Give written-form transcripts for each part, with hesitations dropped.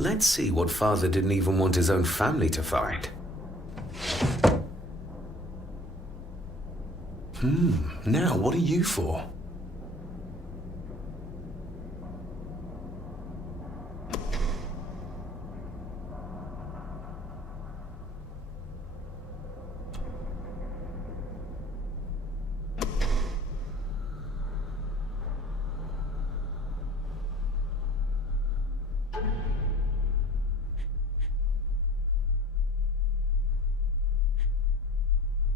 Let's see what father didn't even want his own family to find. Now what are you for?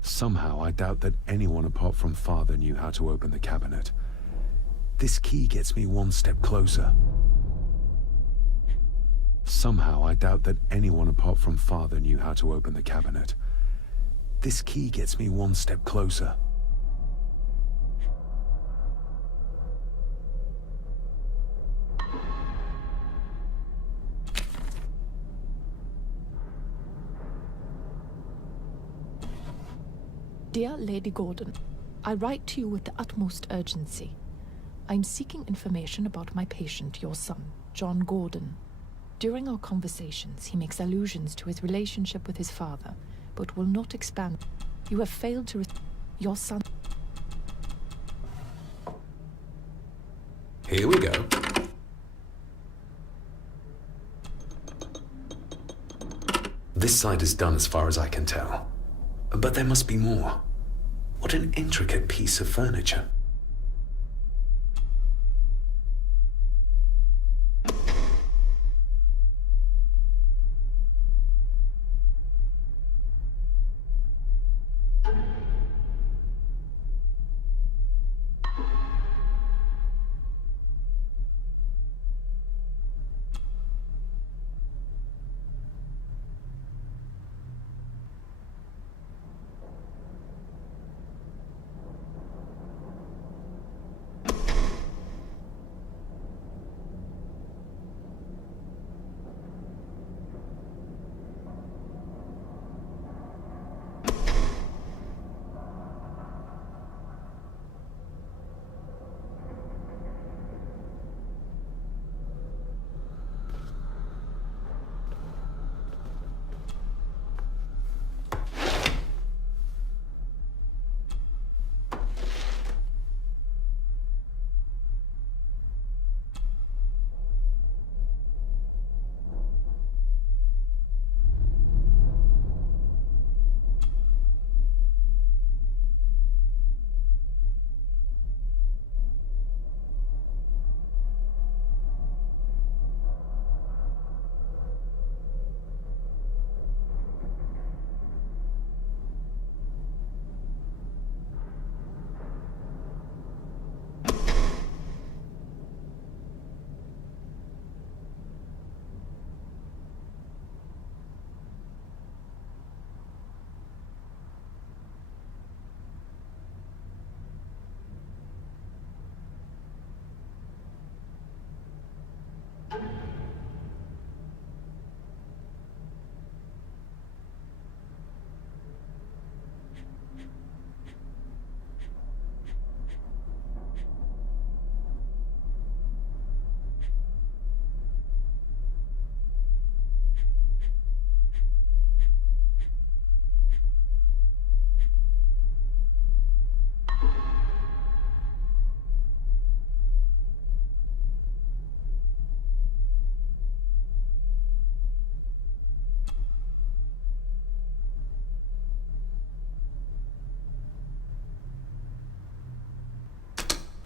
Somehow, I doubt that anyone apart from Father knew how to open the cabinet. This key gets me one step closer. Somehow, I doubt that anyone apart from Father knew how to open the cabinet. This key gets me one step closer. Dear Lady Gordon, I write to you with the utmost urgency. I'm seeking information about my patient, your son, John Gordon. During our conversations, he makes allusions to his relationship with his father, but will not expand. You have failed to your son. Here we go. This side is done as far as I can tell. But there must be more. What an intricate piece of furniture.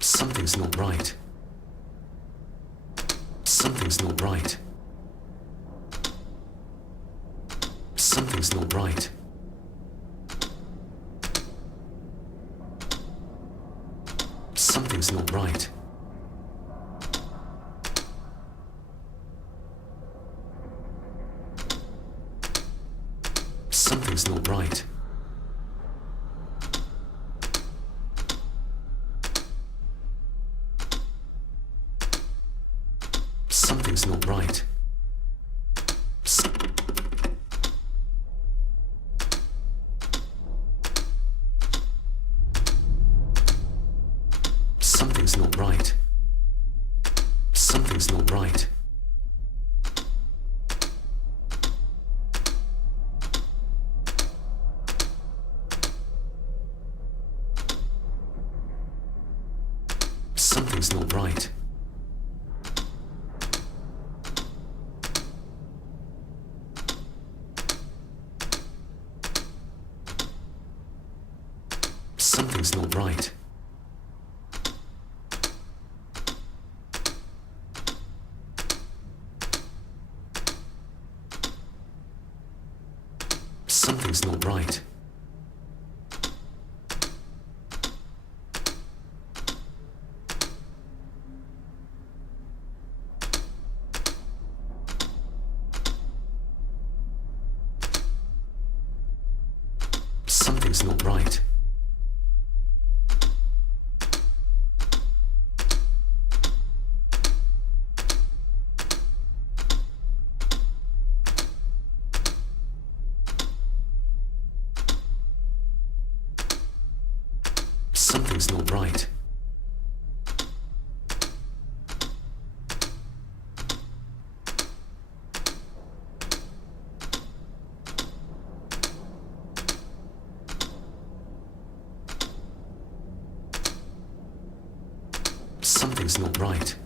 Something's not right. Something's not right. Something's not right. Something's not right. Something's not right. Something's not right. Something's not right. Something's not right. Something's not right. Something's not right. Something's not right. Something's not right. Something's not right.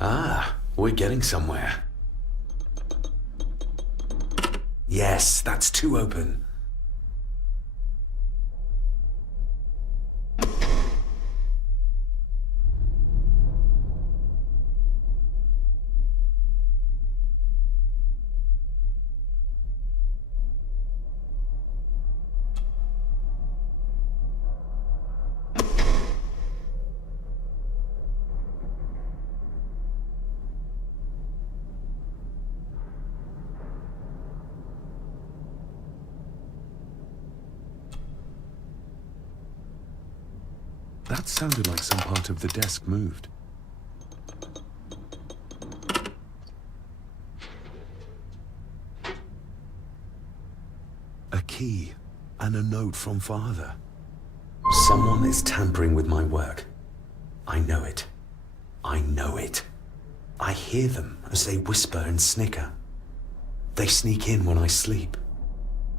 Ah, we're getting somewhere. Yes, that's too open. That sounded like some part of the desk moved. A key and a note from Father. Someone is tampering with my work. I know it. I know it. I hear them as they whisper and snicker. They sneak in when I sleep.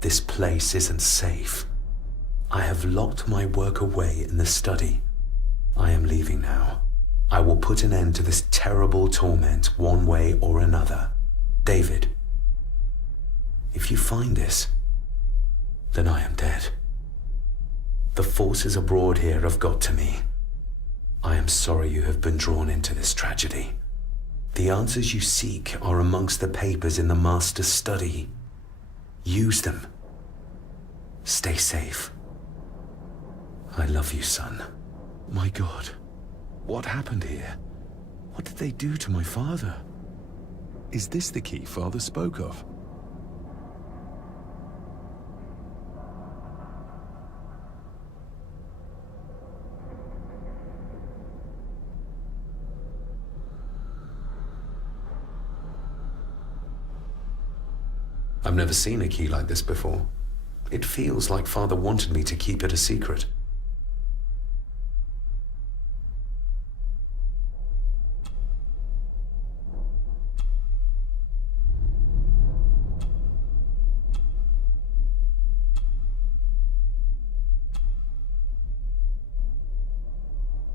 This place isn't safe. I have locked my work away in the study. I am leaving now. I will put an end to this terrible torment one way or another. David, if you find this, then I am dead. The forces abroad here have got to me. I am sorry you have been drawn into this tragedy. The answers you seek are amongst the papers in the Master's study. Use them. Stay safe. I love you, son. My God, what happened here? What did they do to my father? Is this the key Father spoke of? I've never seen a key like this before. It feels like Father wanted me to keep it a secret.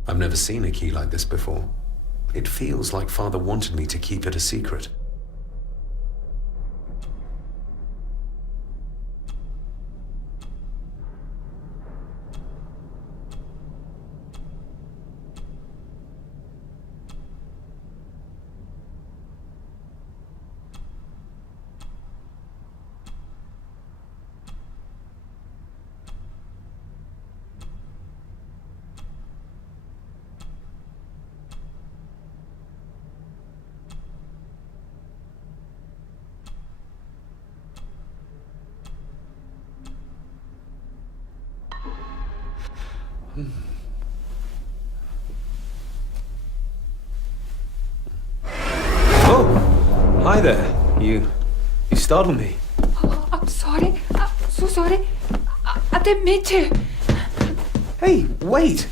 I've never seen a key like this before. It feels like Father wanted me to keep it a secret. Oh, hi there. You startled me. Oh, I'm sorry. I'm so sorry. I didn't mean to. Hey, wait.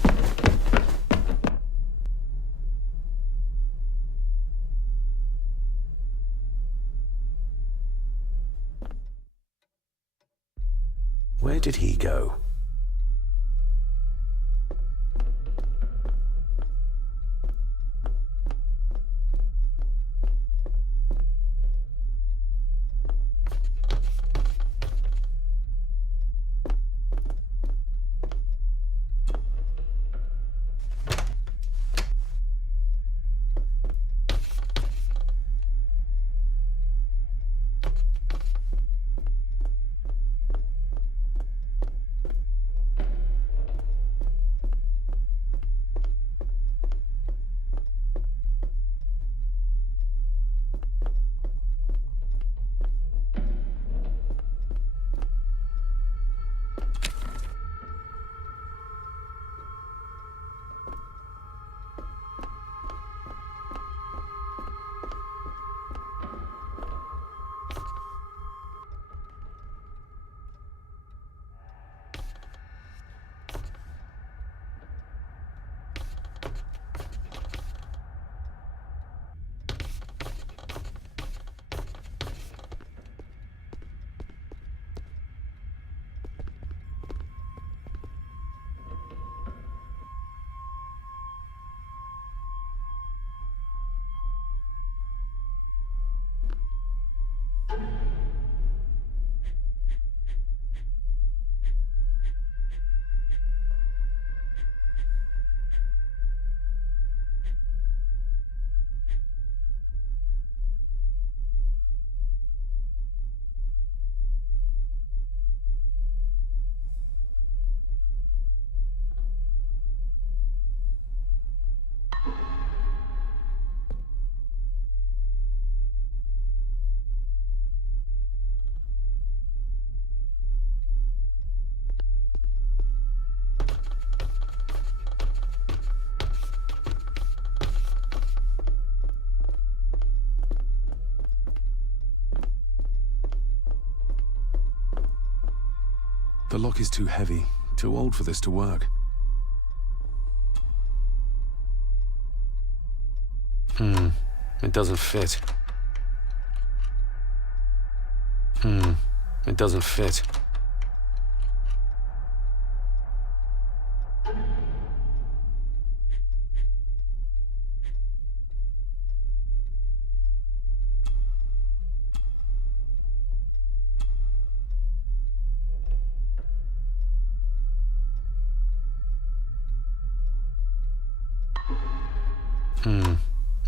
Where did he go? The lock is too heavy, too old for this to work. It doesn't fit. It doesn't fit.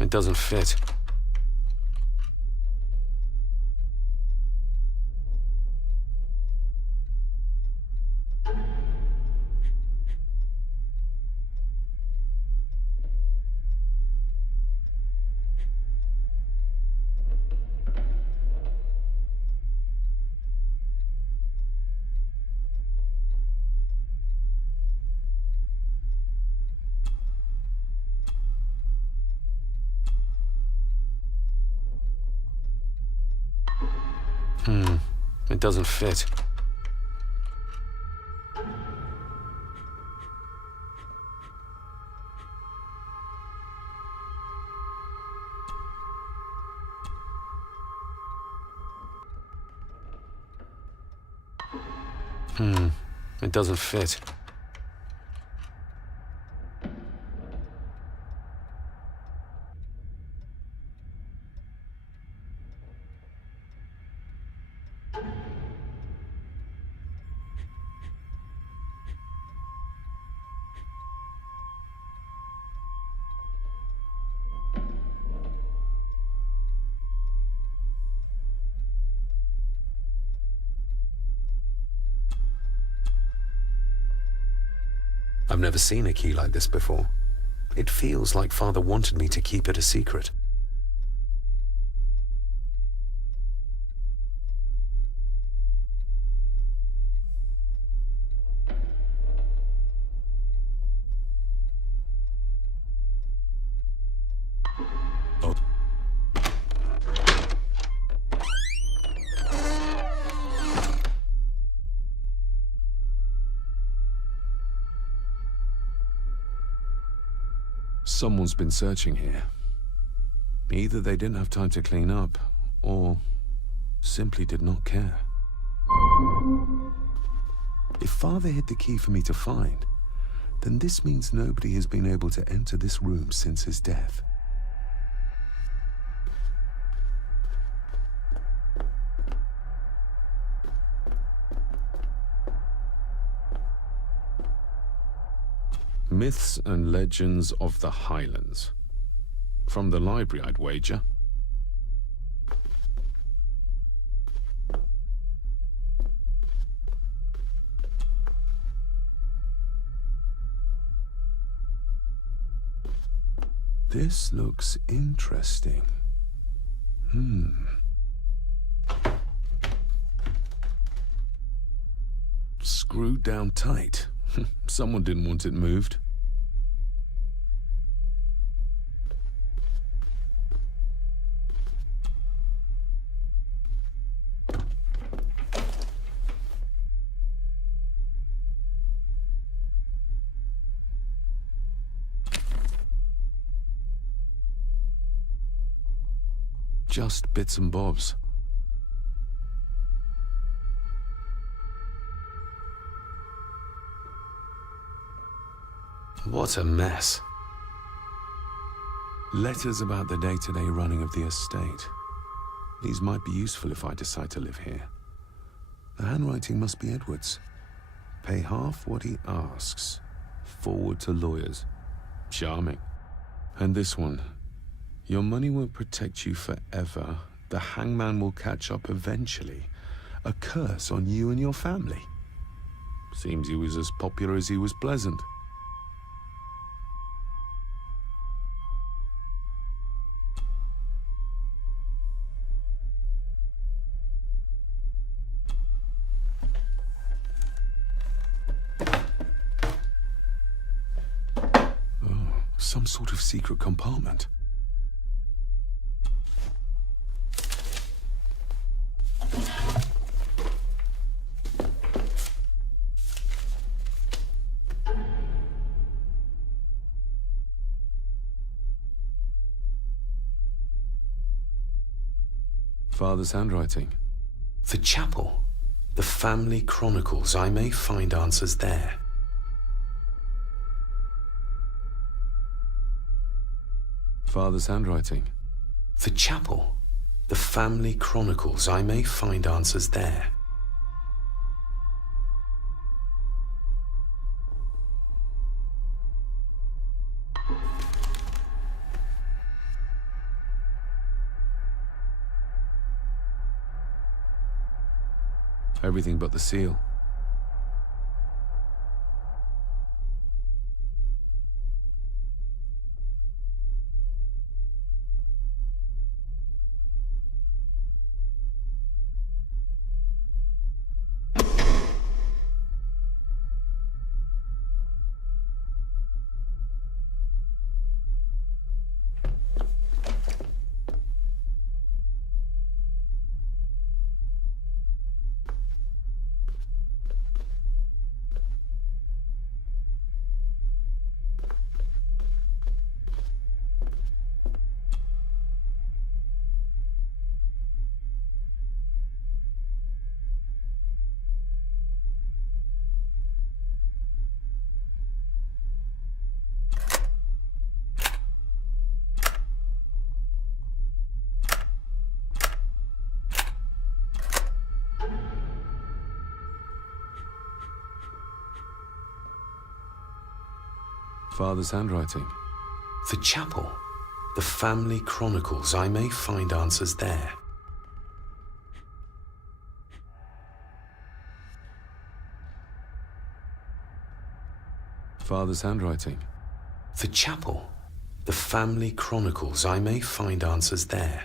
It doesn't fit. It doesn't fit. It doesn't fit. I've never seen a key like this before. It feels like Father wanted me to keep it a secret. Someone's been searching here. Either they didn't have time to clean up, or simply did not care. If Father hid the key for me to find, then this means nobody has been able to enter this room since his death. Myths and Legends of the Highlands. From the library, I'd wager. This looks interesting. Screwed down tight. Someone didn't want it moved. Just bits and bobs. What a mess. Letters about the day-to-day running of the estate. These might be useful if I decide to live here. The handwriting must be Edward's. Pay half what he asks. Forward to lawyers. Charming. And this one. Your money won't protect you forever. The hangman will catch up eventually. A curse on you and your family. Seems he was as popular as he was pleasant. Oh, some sort of secret compartment. Father's handwriting. The chapel. The family chronicles. I may find answers there. Father's handwriting. The chapel. The family chronicles. I may find answers there. Everything but the seal. Father's handwriting. The chapel. The family chronicles. I may find answers there. Father's handwriting. The chapel. The family chronicles. I may find answers there.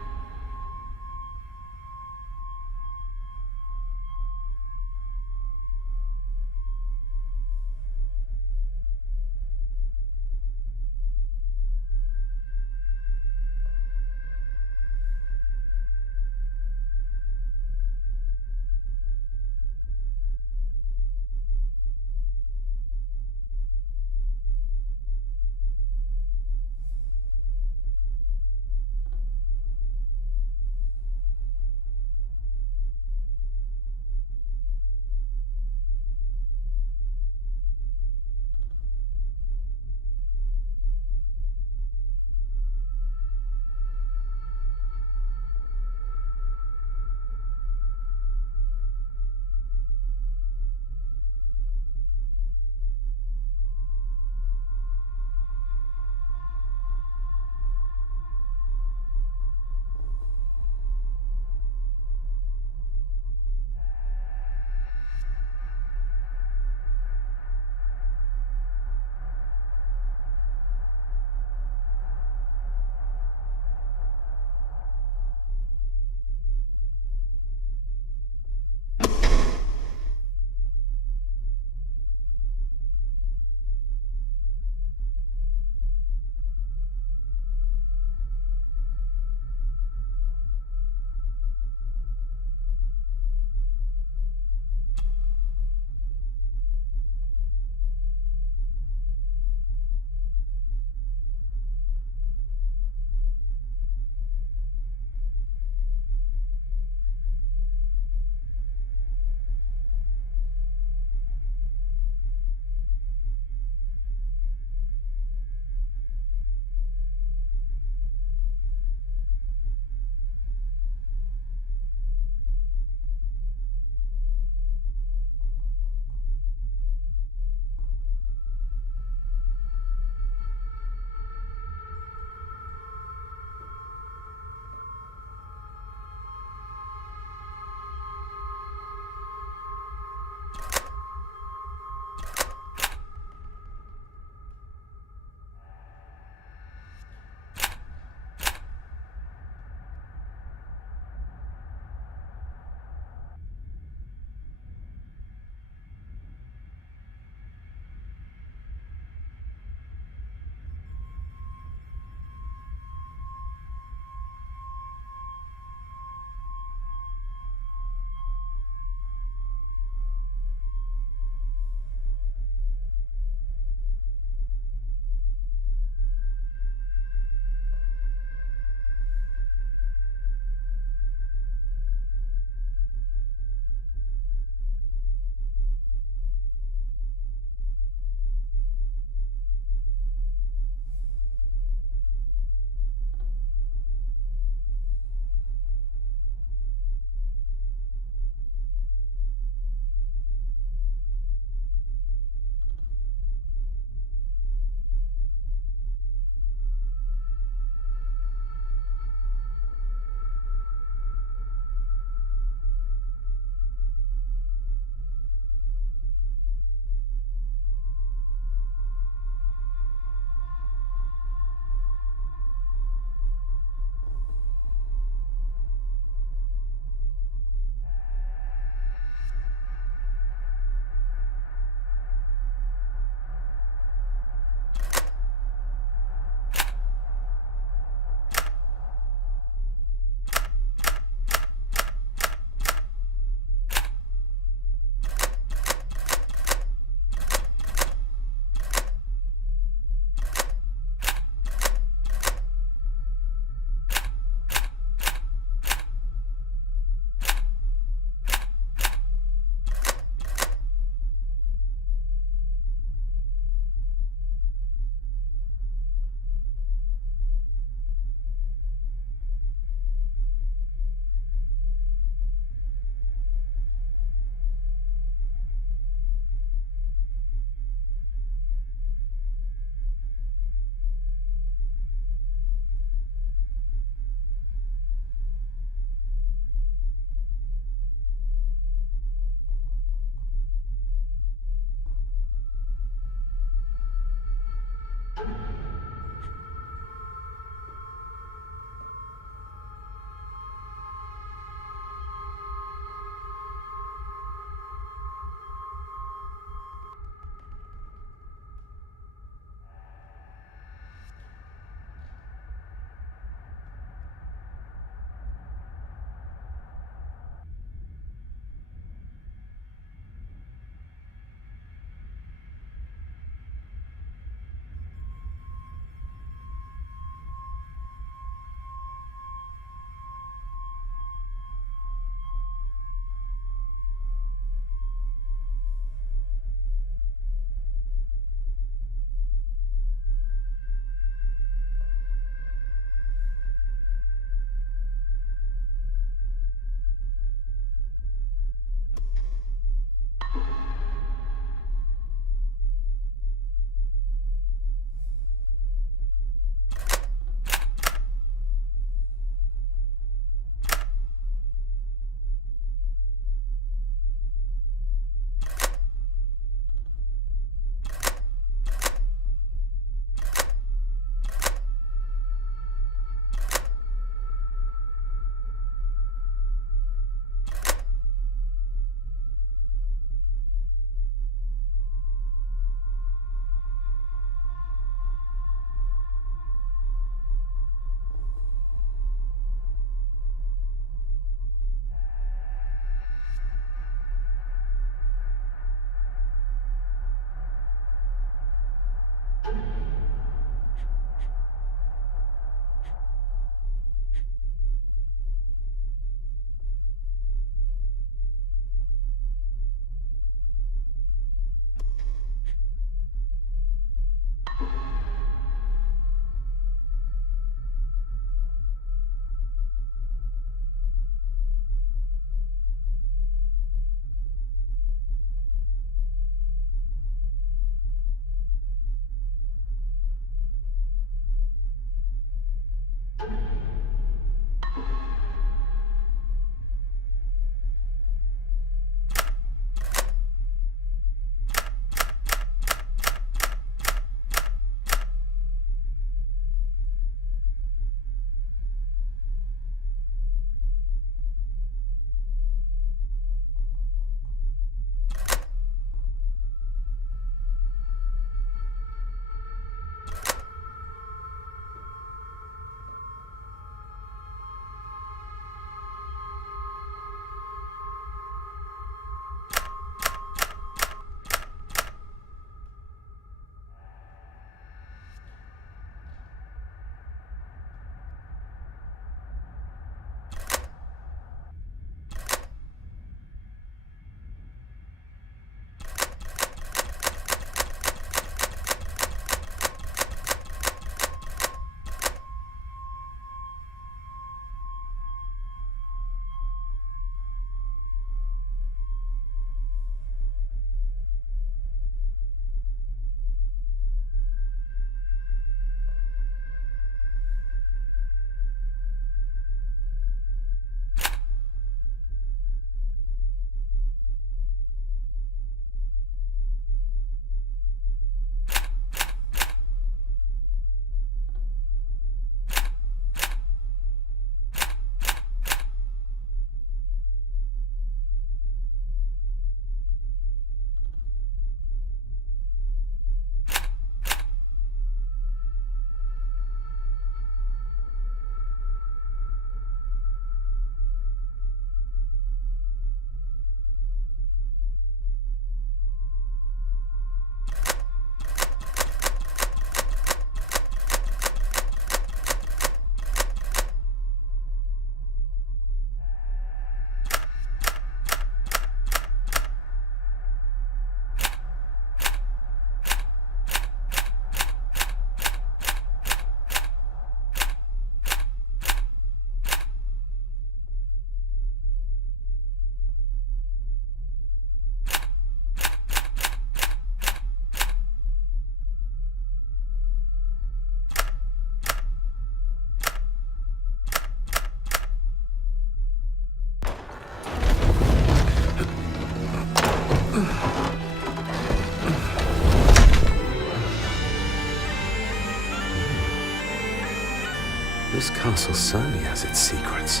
This castle certainly has its secrets.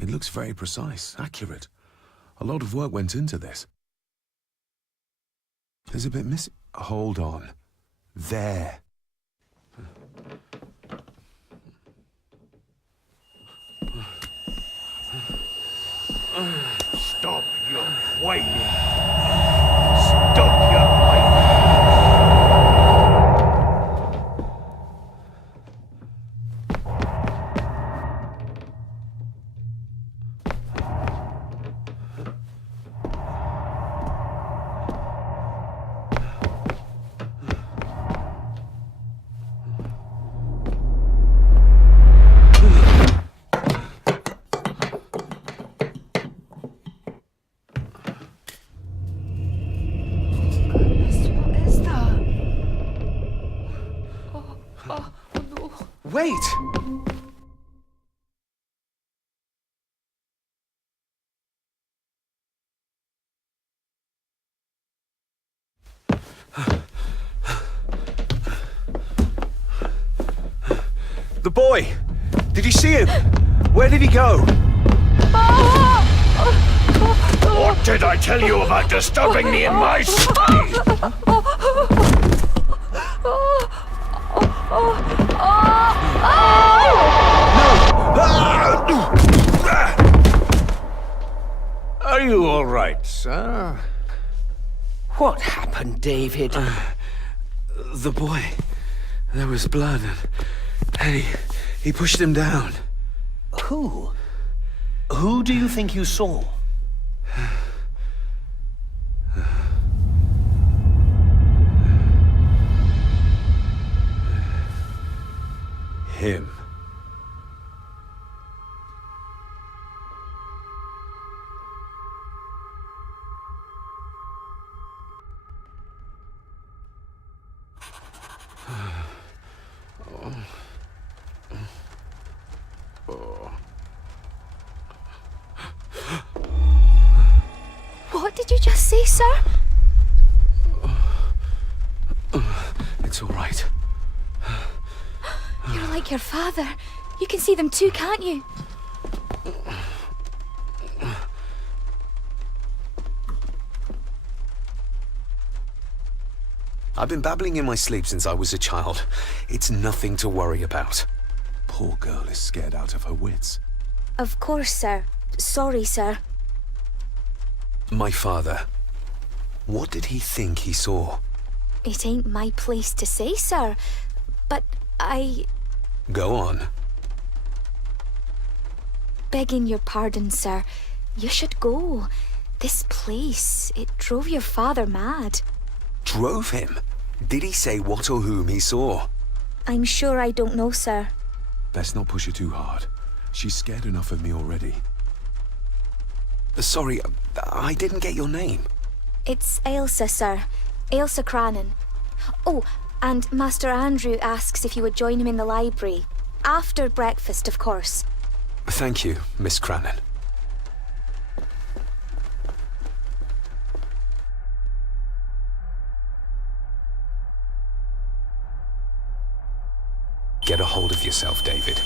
It looks very precise, accurate. A lot of work went into this. There's a bit missing. Hold on. There. Stop your whining! Stop your whining! Wait! The boy! Did you see him? Where did he go? What did I tell you about disturbing me in my study? sir. What happened, David? The boy. There was blood, and he pushed him down. Who? Who do you think you saw? Him. What did you just say, sir? It's all right. You're like your father. You can see them too, can't you? I've been babbling in my sleep since I was a child. It's nothing to worry about. Poor girl is scared out of her wits. Of course, sir. Sorry, sir. My father. What did he think he saw? It ain't my place to say, sir. But Go on. begging your pardon, sir. You should go. This place, it drove your father mad. Drove him? Did he say what or whom he saw? I'm sure I don't know, sir. Best not push her too hard. She's scared enough of me already. Sorry, I didn't get your name. It's Ailsa, sir. Ailsa Crannan. Oh, and Master Andrew asks if you would join him in the library. After breakfast, of course. Thank you, Miss Crannan. Get a hold of yourself, David.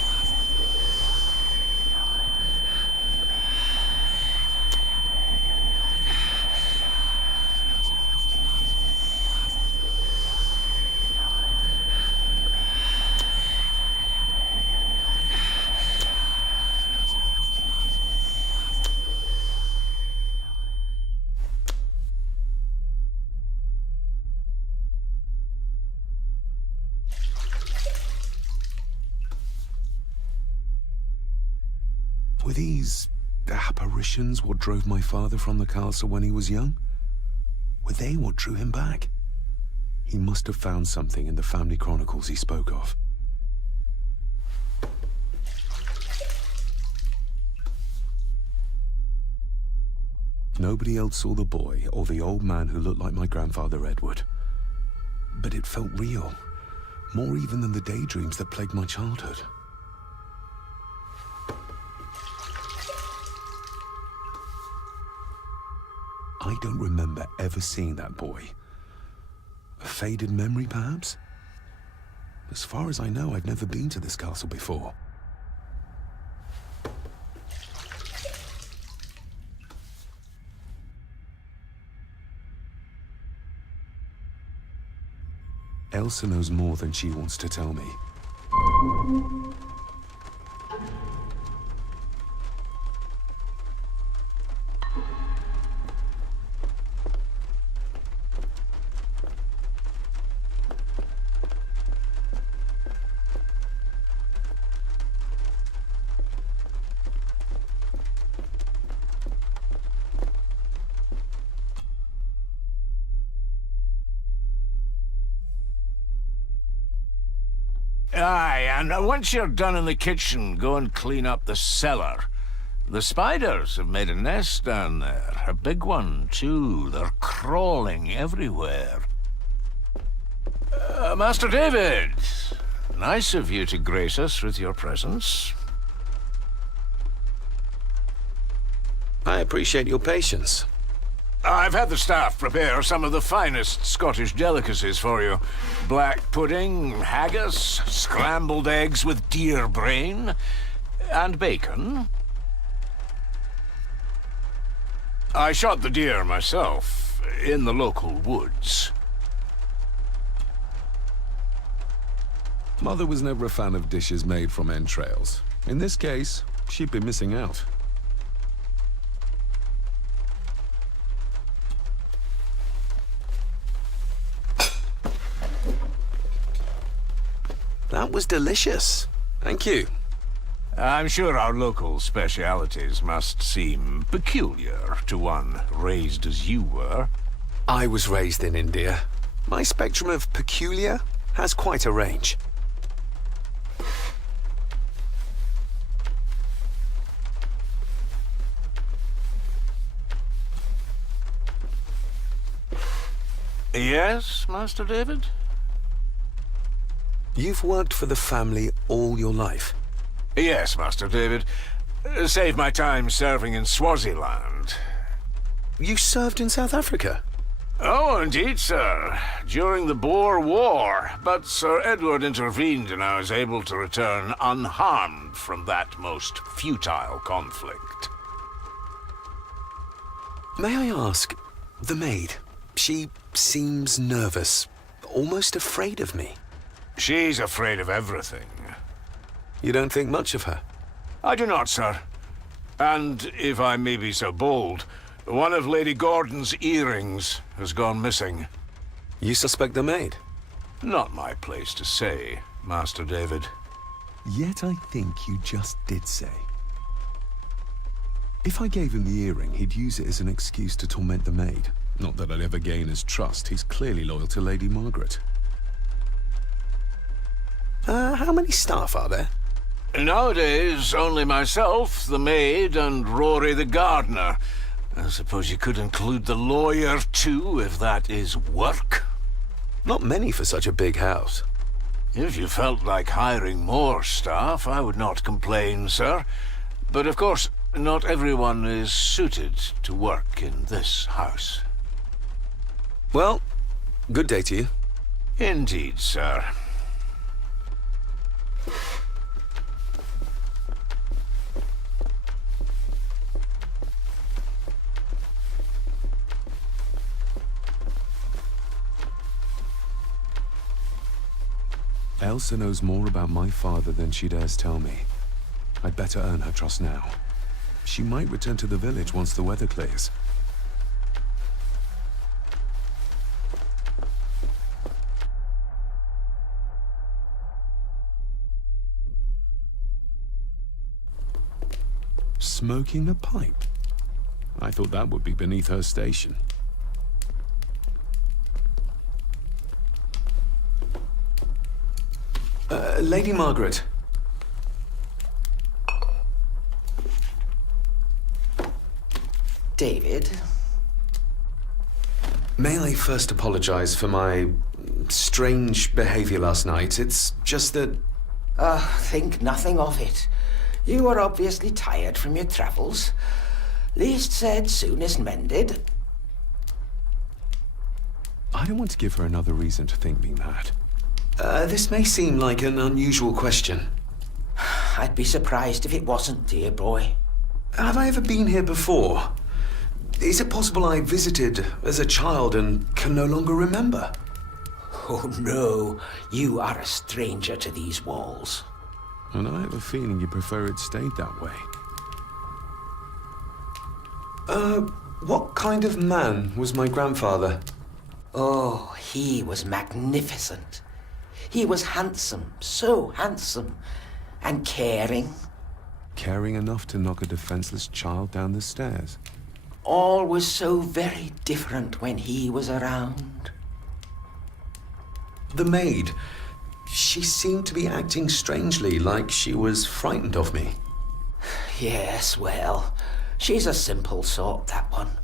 Were these apparitions what drove my father from the castle when he was young? Were they what drew him back? He must have found something in the family chronicles he spoke of. Nobody else saw the boy or the old man who looked like my grandfather Edward. But it felt real, more even than the daydreams that plagued my childhood. I don't remember ever seeing that boy. A faded memory, perhaps? As far as I know, I've never been to this castle before. Elsa knows more than she wants to tell me. Aye, and once you're done in the kitchen, go and clean up the cellar. The spiders have made a nest down there. A big one, too. They're crawling everywhere. Master David, nice of you to grace us with your presence. I appreciate your patience. I've had the staff prepare some of the finest Scottish delicacies for you. Black pudding, haggis, scrambled eggs with deer brain, and bacon. I shot the deer myself, in the local woods. Mother was never a fan of dishes made from entrails. In this case, she'd be missing out. That was delicious. Thank you. I'm sure our local specialities must seem peculiar to one raised as you were. I was raised in India. My spectrum of peculiar has quite a range. Yes, Master David? You've worked for the family all your life. Yes, Master David. Saved my time serving in Swaziland. You served in South Africa? Oh, indeed, sir. During the Boer War. But Sir Edward intervened and I was able to return unharmed from that most futile conflict. May I ask, the maid, she seems nervous, almost afraid of me. She's afraid of everything. You don't think much of her? I do not, sir. And, if I may be so bold, one of Lady Gordon's earrings has gone missing. You suspect the maid? Not my place to say, Master David. Yet I think you just did say. If I gave him the earring, he'd use it as an excuse to torment the maid. Not that I'd ever gain his trust. He's clearly loyal to Lady Margaret. How many staff are there? Nowadays, only myself, the maid, and Rory the gardener. I suppose you could include the lawyer, too, if that is work. Not many for such a big house. If you felt like hiring more staff, I would not complain, sir. But of course, not everyone is suited to work in this house. Well, good day to you. Indeed, sir. Elsa knows more about my father than she dares tell me. I'd better earn her trust now. She might return to the village once the weather clears. Smoking a pipe? I thought that would be beneath her station. Lady Margaret. David? May I first apologize for my strange behavior last night? It's just that... Think nothing of it. You were obviously tired from your travels. Least said, soonest mended. I don't want to give her another reason to think me mad. This may seem like an unusual question. I'd be surprised if it wasn't, dear boy. Have I ever been here before? Is it possible I visited as a child and can no longer remember? Oh no, you are a stranger to these walls. And I have a feeling you prefer it stayed that way. What kind of man was my grandfather? Oh, he was magnificent. He was handsome, so handsome, and caring. Caring enough to knock a defenseless child down the stairs. All was so very different when he was around. The maid. She seemed to be acting strangely, like she was frightened of me. Yes, well, she's a simple sort, that one.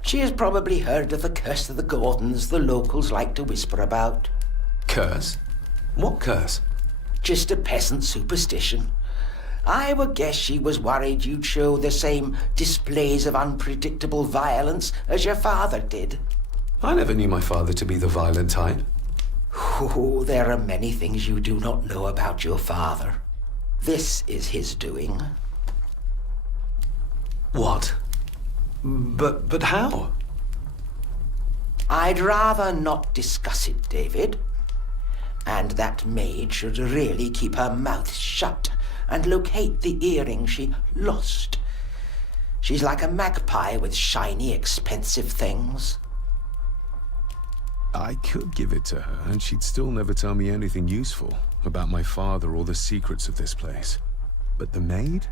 She has probably heard of the curse of the Gordons the locals like to whisper about. Curse? What curse? Just a peasant superstition. I would guess she was worried you'd show the same displays of unpredictable violence as your father did. I never knew my father to be the violent type. Oh, there are many things you do not know about your father. This is his doing. What? But how? I'd rather not discuss it, David. And that maid should really keep her mouth shut and locate the earring she lost. She's like a magpie with shiny, expensive things. I could give it to her, and she'd still never tell me anything useful about my father or the secrets of this place. But the maid?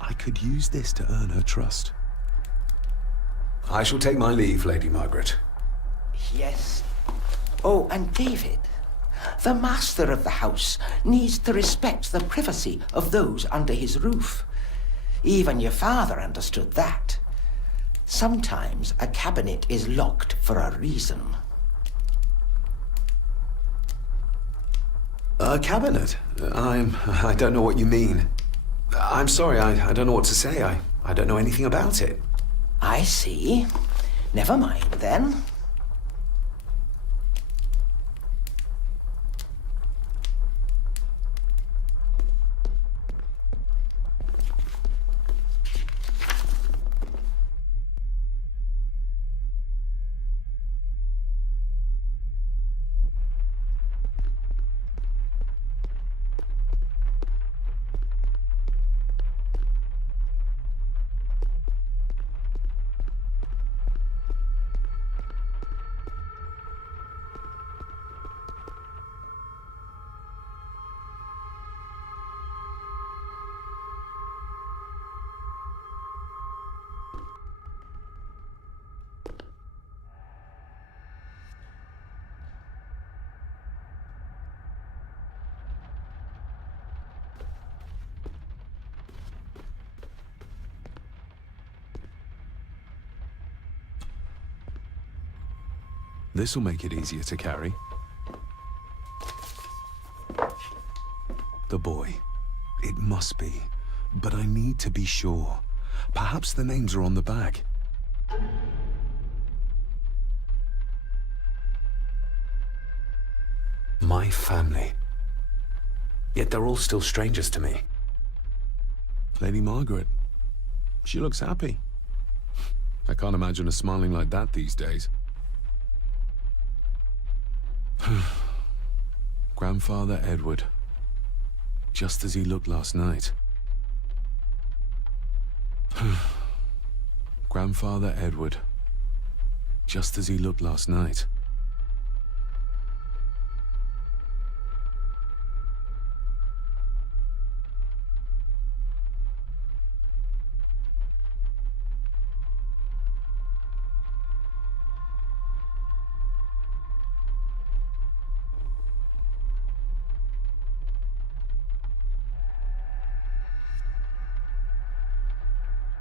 I could use this to earn her trust. I shall take my leave, Lady Margaret. Yes. Oh, and David, the master of the house needs to respect the privacy of those under his roof. Even your father understood that. Sometimes a cabinet is locked for a reason. A cabinet? I don't know what you mean. I'm sorry, I don't know what to say. I don't know anything about it. I see. Never mind, then. This'll make it easier to carry. The boy. It must be. But I need to be sure. Perhaps the names are on the back. My family. Yet they're all still strangers to me. Lady Margaret. She looks happy. I can't imagine her smiling like that these days. Grandfather Edward. Just as he looked last night. Grandfather Edward. Just as he looked last night.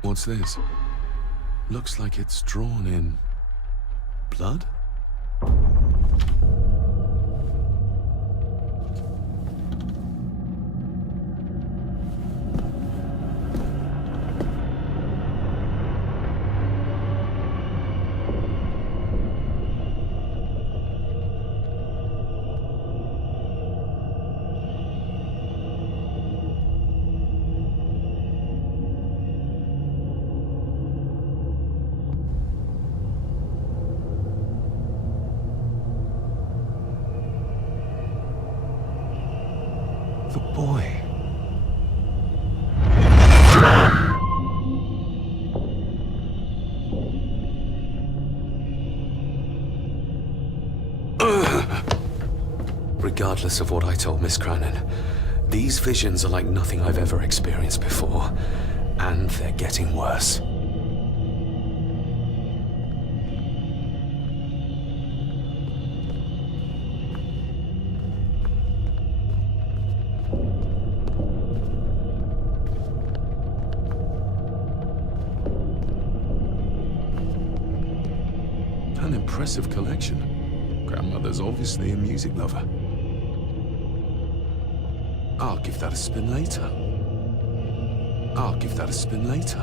What's this? Looks like it's drawn in blood? The boy. Regardless of what I told Miss Cranon, these visions are like nothing I've ever experienced before, and they're getting worse. An impressive collection. Grandmother's obviously a music lover. I'll give that a spin later. I'll give that a spin later.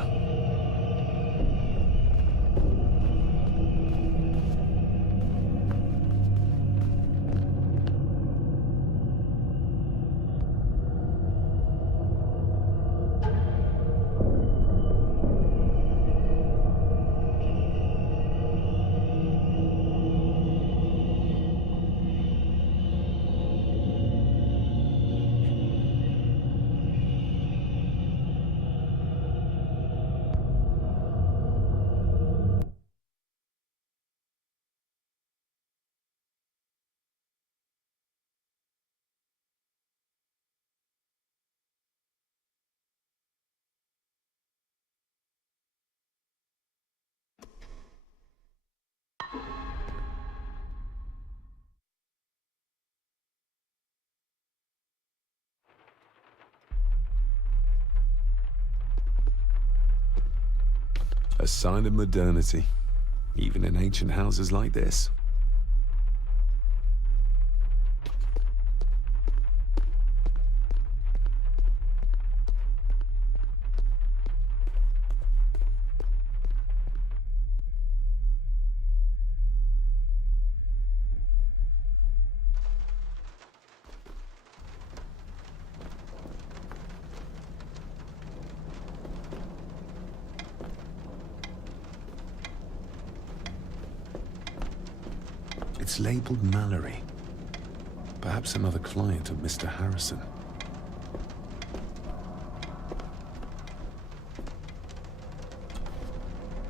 A sign of modernity, even in ancient houses like this. It's labeled Mallory. Perhaps another client of Mr. Harrison.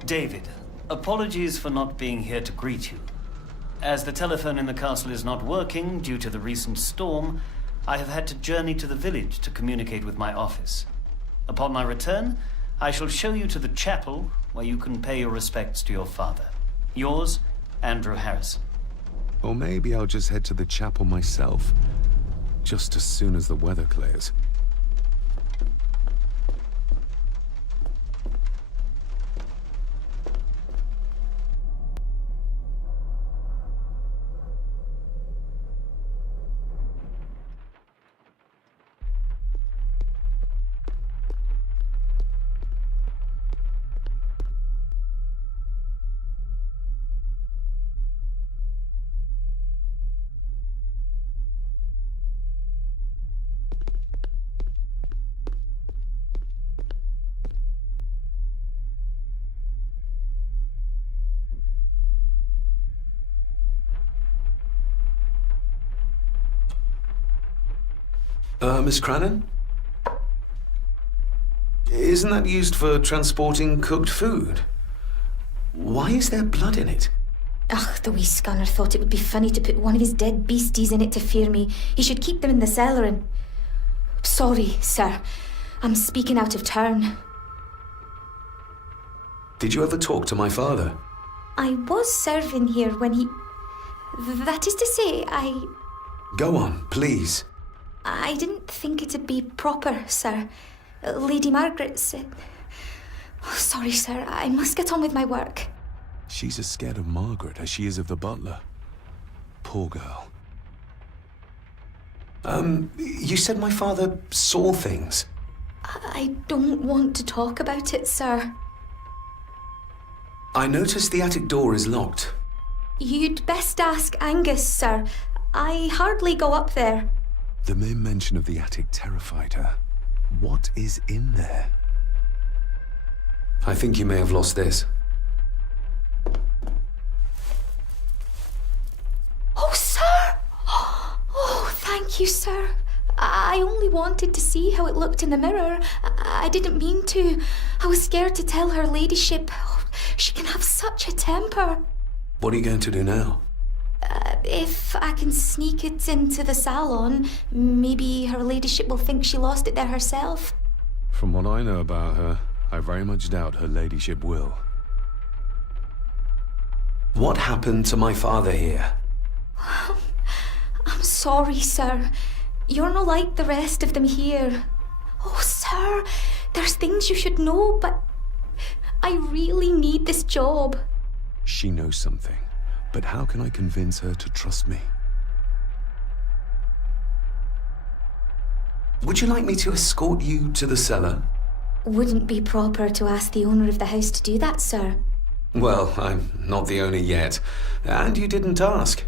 David, apologies for not being here to greet you. As the telephone in the castle is not working due to the recent storm, I have had to journey to the village to communicate with my office. Upon my return, I shall show you to the chapel where you can pay your respects to your father. Yours, Andrew Harrison. Or maybe I'll just head to the chapel myself, just as soon as the weather clears. Miss Crannan? Isn't that used for transporting cooked food? Why is there blood in it? Ugh, the wee scunner thought it would be funny to put one of his dead beasties in it to fear me. He should keep them in the cellar and... Sorry, sir. I'm speaking out of turn. Did you ever talk to my father? I was serving here when he... That is to say, Go on, please. I didn't think it'd be proper, sir. Lady Margaret said... Oh, sorry, sir. I must get on with my work. She's as scared of Margaret as she is of the butler. Poor girl. You said my father saw things. I don't want to talk about it, sir. I noticed the attic door is locked. You'd best ask Angus, sir. I hardly go up there. The mere mention of the attic terrified her. What is in there? I think you may have lost this. Oh, sir! Oh, thank you, sir. I only wanted to see how it looked in the mirror. I didn't mean to. I was scared to tell her ladyship. Oh, she can have such a temper. What are you going to do now? If I can sneak it into the salon, maybe her ladyship will think she lost it there herself. From what I know about her, I very much doubt her ladyship will. What happened to my father here? I'm sorry, sir. You're not like the rest of them here. Oh, sir, there's things you should know, but I really need this job. She knows something, but how can I convince her to trust me? Would you like me to escort you to the cellar? Wouldn't be proper to ask the owner of the house to do that, sir. Well, I'm not the owner yet, and you didn't ask.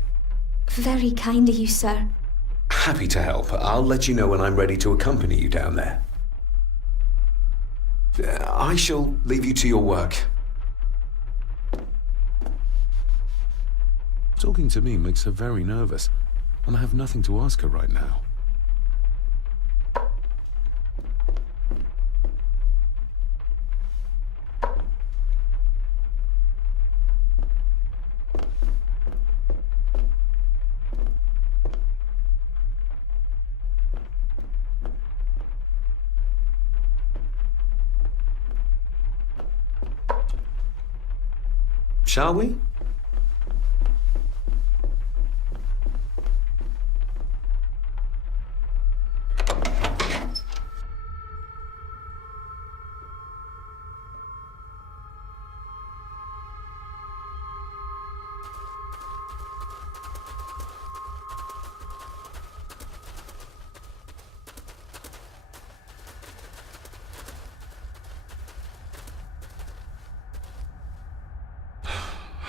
Very kind of you, sir. Happy to help. I'll let you know when I'm ready to accompany you down there. I shall leave you to your work. Talking to me makes her very nervous, and I have nothing to ask her right now. Shall we?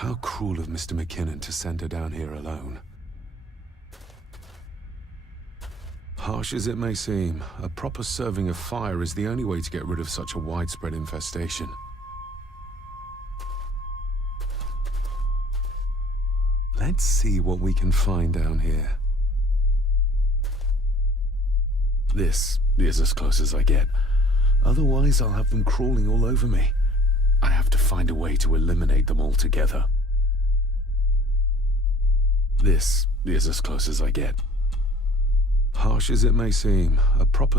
How cruel of Mr. McKinnon to send her down here alone. Harsh as it may seem, a proper serving of fire is the only way to get rid of such a widespread infestation. Let's see what we can find down here. This is as close as I get. Otherwise, I'll have them crawling all over me. I have to find a way to eliminate them altogether. This is as close as I get. Harsh as it may seem, a proper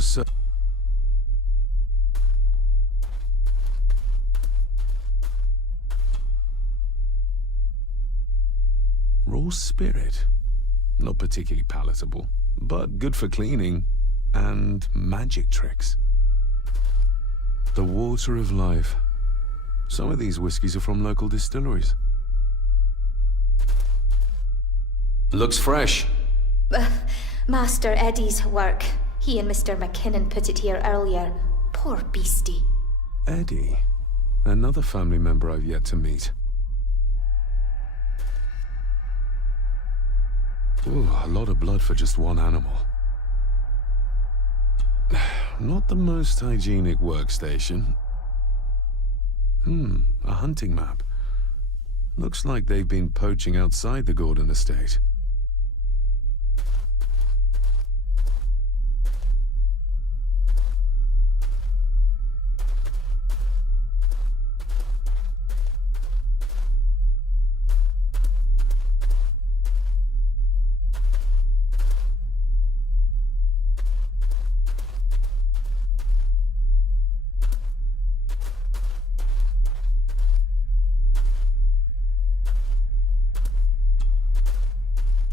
raw spirit. Not particularly palatable, but good for cleaning and magic tricks. The water of life. Some of these whiskies are from local distilleries. Looks fresh. Master Eddie's work. He and Mr. McKinnon put it here earlier. Poor beastie. Eddie. Another family member I've yet to meet. Ooh, a lot of blood for just one animal. Not the most hygienic workstation. A hunting map. Looks like they've been poaching outside the Gordon estate.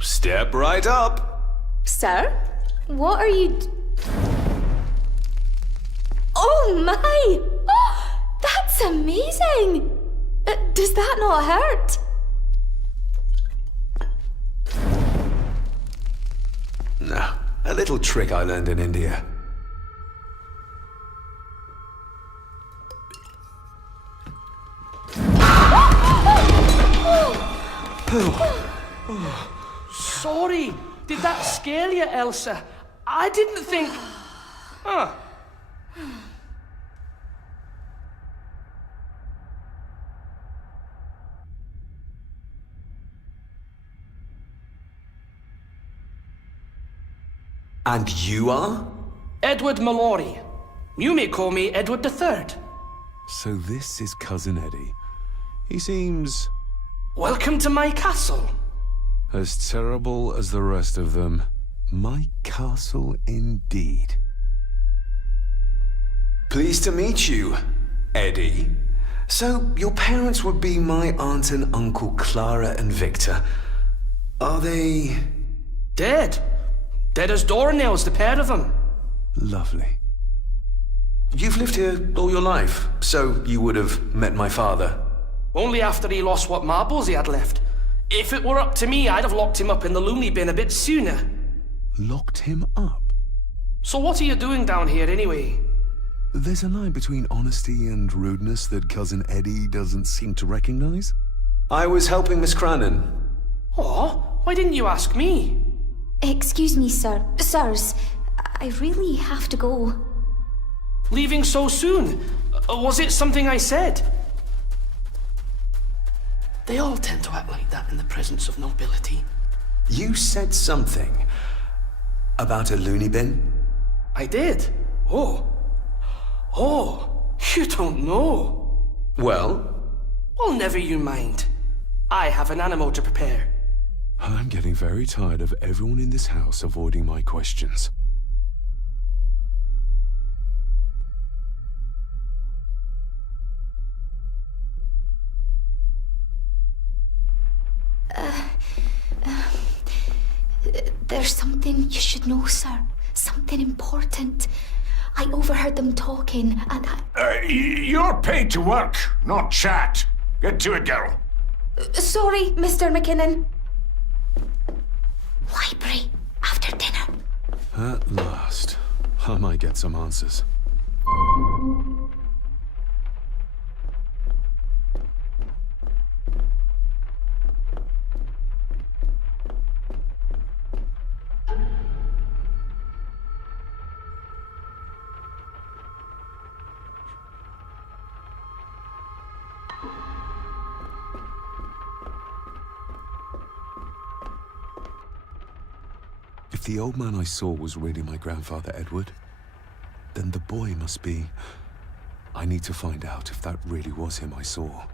Step right up. Sir? What are you... Oh my! Oh, that's amazing! Does that not hurt? No, a little trick I learned in India. Sorry, did that scare you, Elsa? I didn't think... Huh. And you are? Edward Mallory. You may call me Edward III. So this is Cousin Eddie. He seems... Welcome to my castle. as terrible as the rest of them. My castle indeed. Pleased to meet you, Eddie. So, your parents would be my aunt and uncle Clara and Victor. Are they... Dead. Dead as doornails, the pair of them. Lovely. You've lived here all your life, so you would have met my father. Only after he lost what marbles he had left. If it were up to me, I'd have locked him up in the loony bin a bit sooner. Locked him up? So what are you doing down here anyway? There's a line between honesty and rudeness that Cousin Eddie doesn't seem to recognize. I was helping Miss Cranon. Oh, why didn't you ask me? Excuse me, sir. Sirs, I really have to go. Leaving so soon? Was it something I said? They all tend to act like that in the presence of nobility. You said something about a loony bin? I did? Oh, you don't know. Well? Well, never you mind. I have an animal to prepare. I'm getting very tired of everyone in this house avoiding my questions. There's something you should know, sir. Something important. I overheard them talking, and You're paid to work, not chat. Get to it, girl. Sorry, Mr. McKinnon. Library, after dinner. At last. I might get some answers. If the old man I saw was really my grandfather Edward, then the boy must be... I need to find out if that really was him I saw.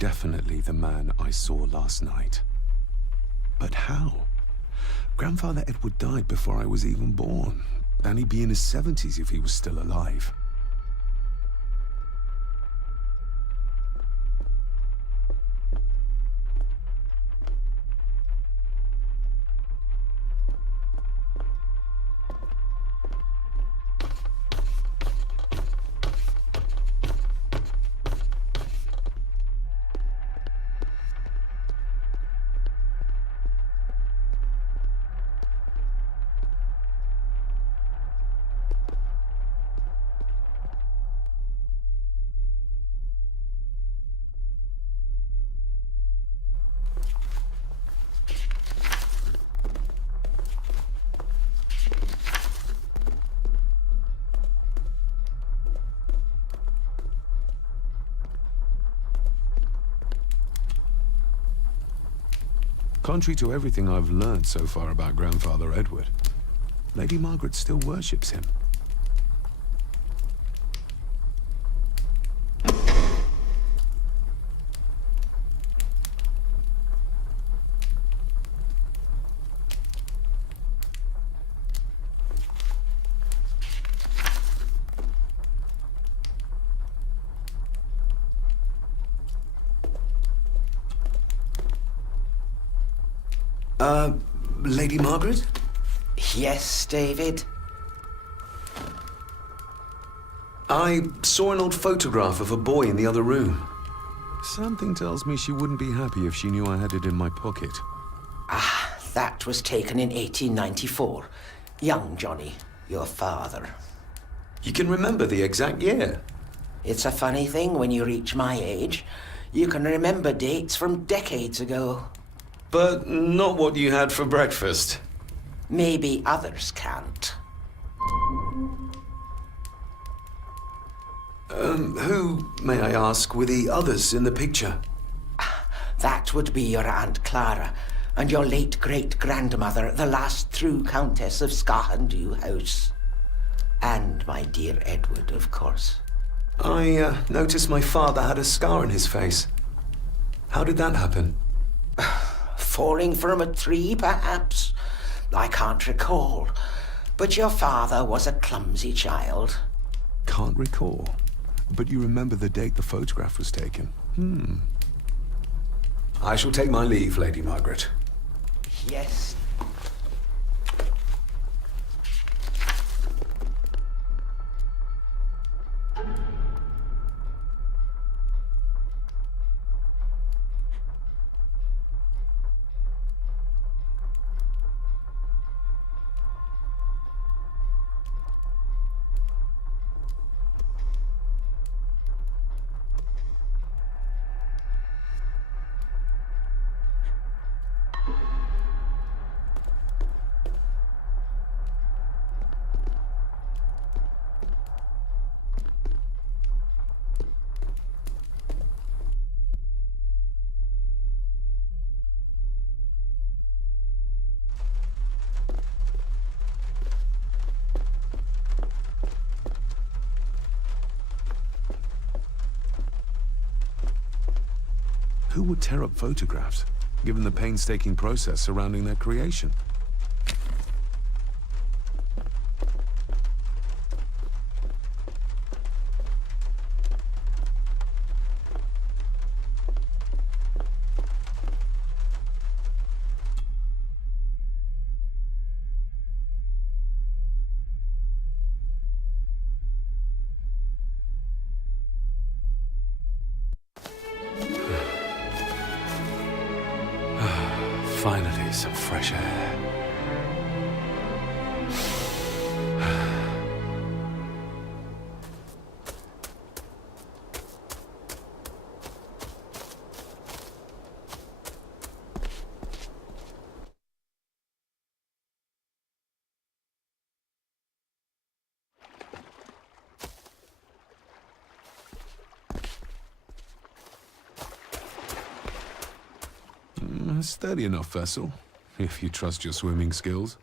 Definitely the man I saw last night. But how? Grandfather Edward died before I was even born. And he'd be in his 70s if he was still alive. Contrary to everything I've learned so far about Grandfather Edward, Lady Margaret still worships him. Lady Margaret? Yes, David? I saw an old photograph of a boy in the other room. Something tells me she wouldn't be happy if she knew I had it in my pocket. Ah, that was taken in 1894. Young Johnny, your father. You can remember the exact year. It's a funny thing when you reach my age. You can remember dates from decades ago. But not what you had for breakfast. Maybe others can't. Who, may I ask, were the others in the picture? That would be your Aunt Clara and your late great-grandmother, the last true Countess of Scahandew House. And my dear Edward, of course. I noticed my father had a scar on his face. How did that happen? Falling from a tree, perhaps? I can't recall. But your father was a clumsy child. Can't recall. But you remember the date the photograph was taken? I shall take my leave, Lady Margaret. Yes. Who would tear up photographs, given the painstaking process surrounding their creation? Finally, some fresh air. A sturdy enough vessel, if you trust your swimming skills.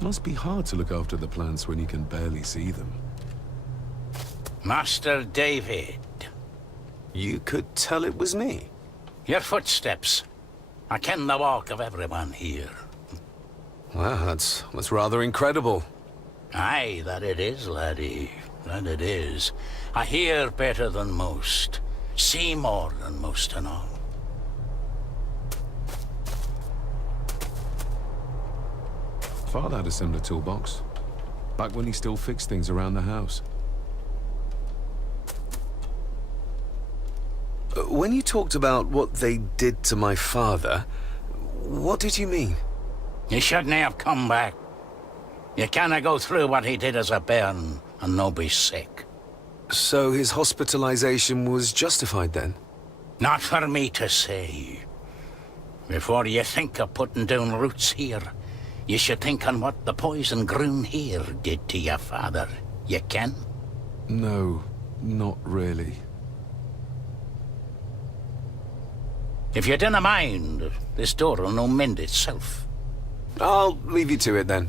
Must be hard to look after the plants when you can barely see them. Master David. You could tell it was me. Your footsteps. I ken the walk of everyone here. Wow, that's rather incredible. Aye, that it is, laddie. That it is. I hear better than most. See more than most and all. Father had a similar toolbox, back when he still fixed things around the house. When you talked about what they did to my father, what did you mean? You shouldn't have come back. You can't go through what he did as a bairn and no be sick. So his hospitalization was justified then? Not for me to say. Before you think of putting down roots here, you should think on what the poison grown here did to your father. You can? No, not really. If you dinna mind, this door will no mend itself. I'll leave you to it then.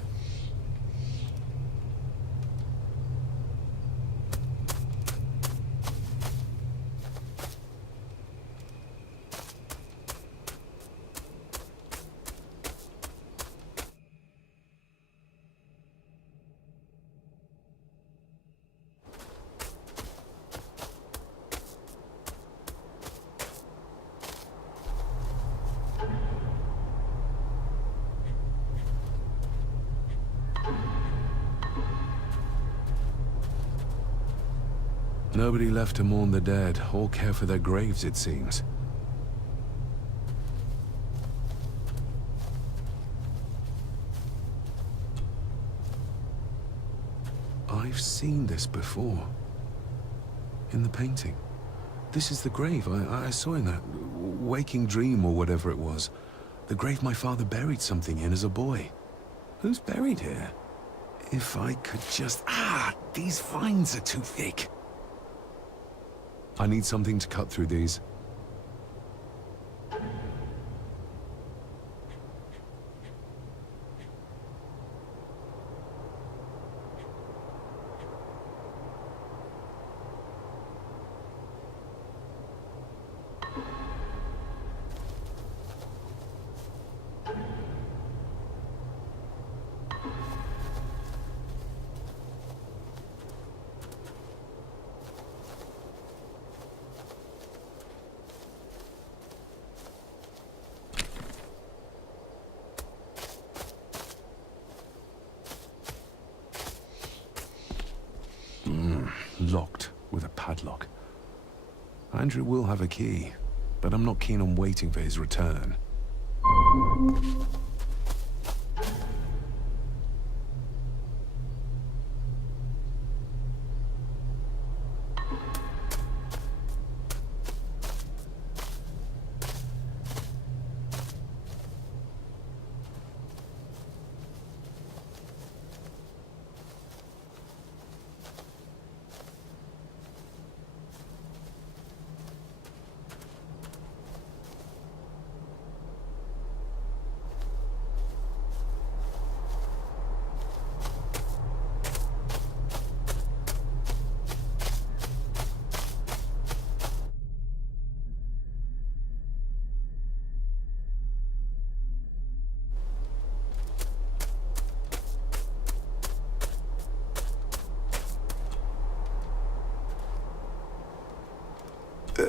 Nobody left to mourn the dead or care for their graves, it seems. I've seen this before. In the painting. This is the grave I saw in that waking dream or whatever it was. The grave my father buried something in as a boy. Who's buried here? If I could just... these vines are too thick. I need something to cut through these. Locked with a padlock. Andrew will have a key, but I'm not keen on waiting for his return.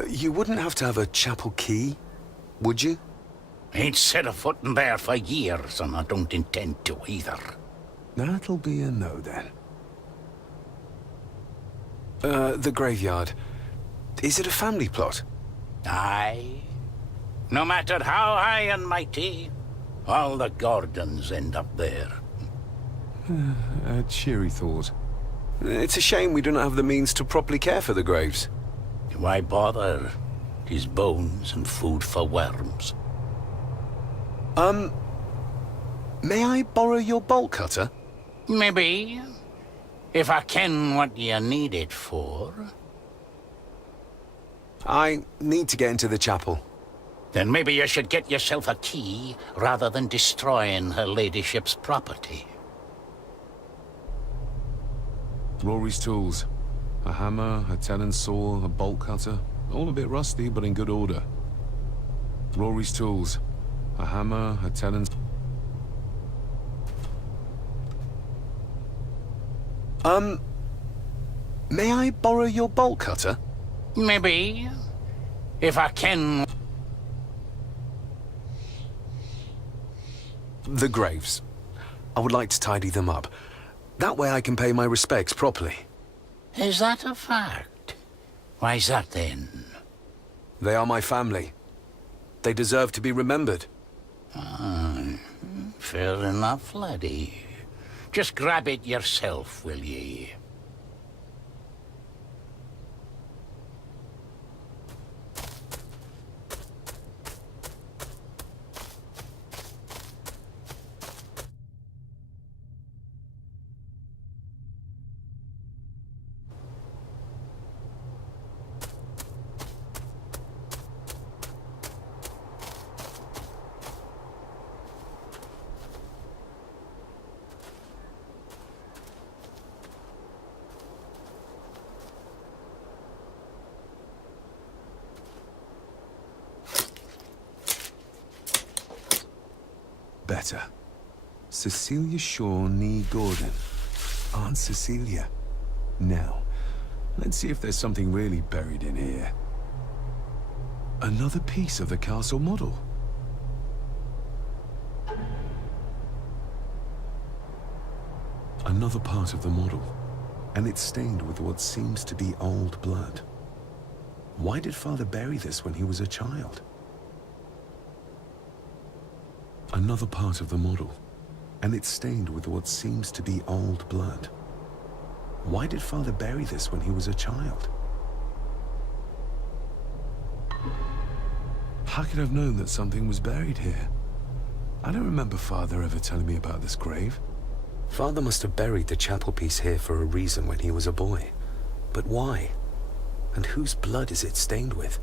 You wouldn't have to have a chapel key, would you? Ain't set a foot in there for years, and I don't intend to either. That'll be a no, then. The graveyard. Is it a family plot? Aye. No matter how high and mighty, all the Gordons end up there. A cheery thought. It's a shame we don't have the means to properly care for the graves. Why bother? 'Tis bones and food for worms. May I borrow your bolt cutter? Maybe. If I ken what you need it for. I need to get into the chapel. Then maybe you should get yourself a key rather than destroying her ladyship's property. Rory's tools. A hammer, a tenon saw, a bolt cutter. All a bit rusty, but in good order. Rory's tools. A hammer, a tenon... May I borrow your bolt cutter? Maybe. If I ken... The graves. I would like to tidy them up. That way I can pay my respects properly. Is that a fact? Why's that then? They are my family. They deserve to be remembered. Fair enough, laddie. Just grab it yourself, will ye? Better. Cecilia Shaw Nee Gordon. Aunt Cecilia. Now, let's see if there's something really buried in here. Another piece of the castle model. Another part of the model, and it's stained with what seems to be old blood. Why did Father bury this when he was a child? Another part of the model, and it's stained with what seems to be old blood. Why did Father bury this when he was a child? How could I have known that something was buried here? I don't remember Father ever telling me about this grave. Father must have buried the chapel piece here for a reason when he was a boy. But why? And whose blood is it stained with?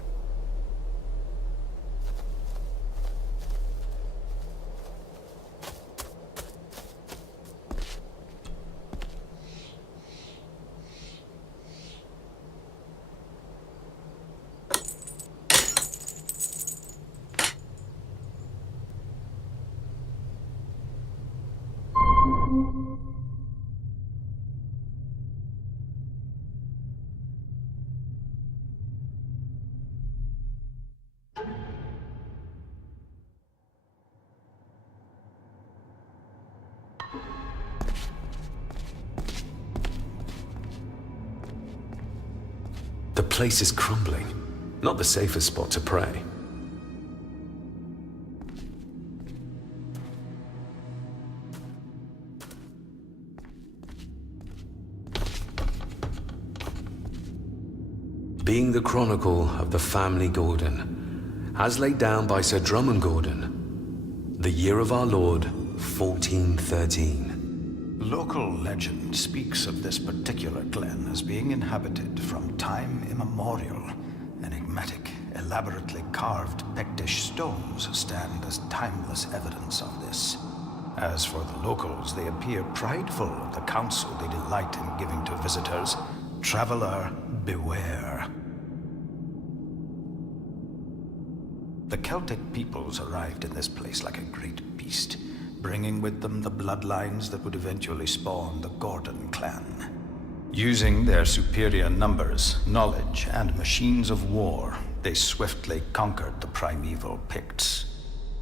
The place is crumbling. Not the safest spot to pray. Being the chronicle of the family Gordon, as laid down by Sir Drummond Gordon, the year of our Lord, 1413. Local legend speaks of this particular glen as being inhabited from time immemorial. Enigmatic, elaborately carved Pictish stones stand as timeless evidence of this. As for the locals, they appear prideful of the counsel they delight in giving to visitors. Traveler, beware. The Celtic peoples arrived in this place like a great beast, bringing with them the bloodlines that would eventually spawn the Gordon clan. Using their superior numbers, knowledge, and machines of war, they swiftly conquered the primeval Picts.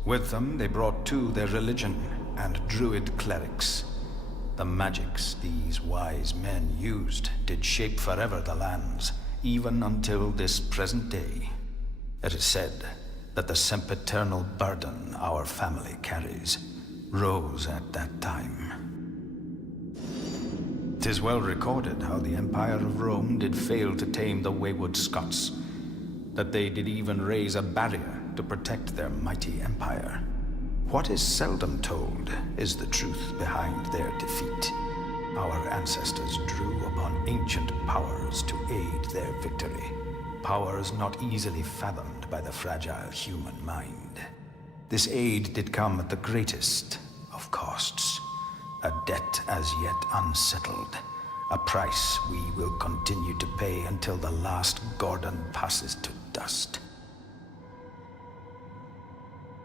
With them, they brought too their religion and druid clerics. The magics these wise men used did shape forever the lands, even until this present day. It is said that the sempiternal burden our family carries rose at that time. 'Tis well recorded how the Empire of Rome did fail to tame the wayward Scots, that they did even raise a barrier to protect their mighty empire. What is seldom told is the truth behind their defeat. Our ancestors drew upon ancient powers to aid their victory, powers not easily fathomed by the fragile human mind. This aid did come at the greatest of costs, a debt as yet unsettled, a price we will continue to pay until the last Gordon passes to dust.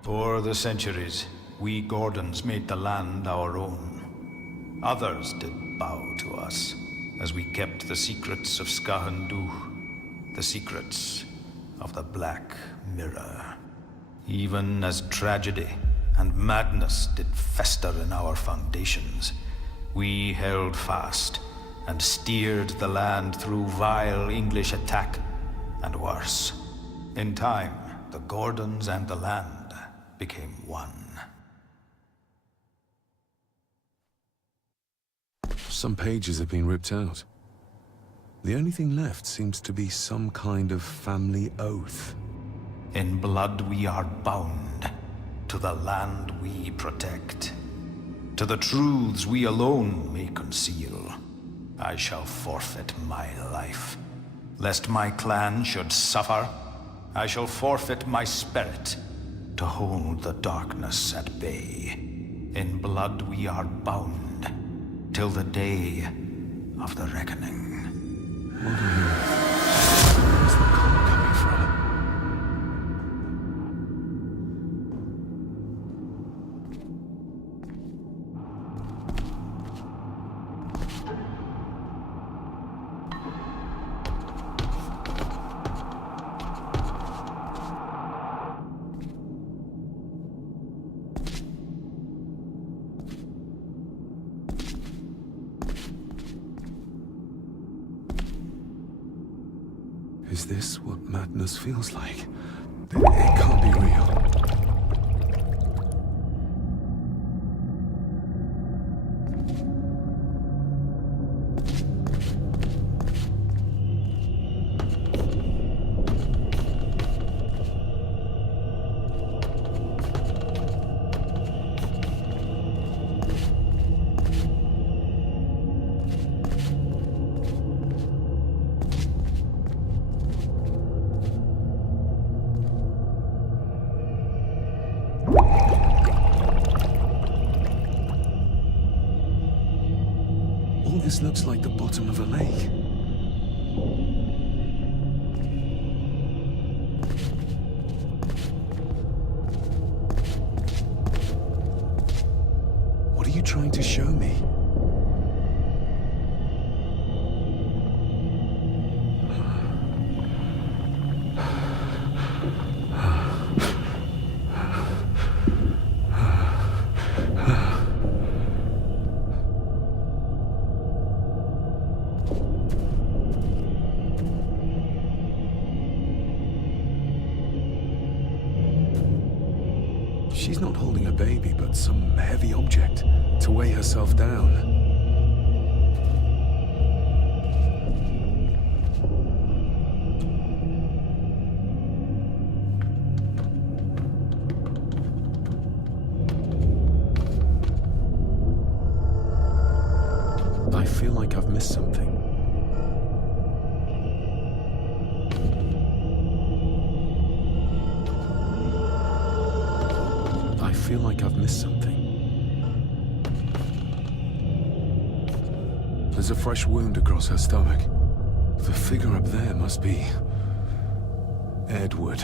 For the centuries, we Gordons made the land our own. Others did bow to us as we kept the secrets of Skahandu, the secrets of the Black Mirror. Even as tragedy and madness did fester in our foundations, we held fast and steered the land through vile English attack and worse. In time, the Gordons and the land became one. Some pages have been ripped out. The only thing left seems to be some kind of family oath. In blood we are bound to the land we protect, to the truths we alone may conceal. I shall forfeit my life. Lest my clan should suffer, I shall forfeit my spirit to hold the darkness at bay. In blood we are bound till the day of the reckoning. What on earth? Where's the call coming from? Is this what madness feels like? It can't be real. This looks like the bottom of a lake. What are you trying to show me? She's not holding a baby, but some heavy object to weigh herself down. I feel like I've missed something. I feel like I've missed something. There's a fresh wound across her stomach. The figure up there must be Edward.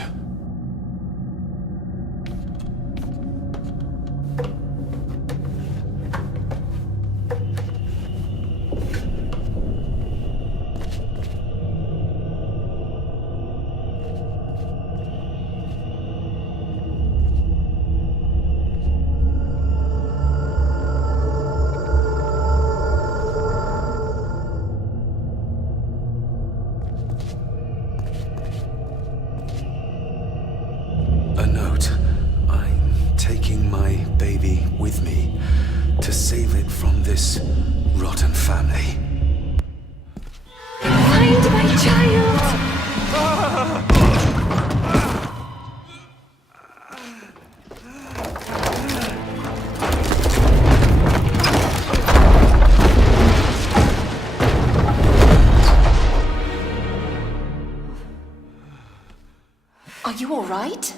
Are you all right?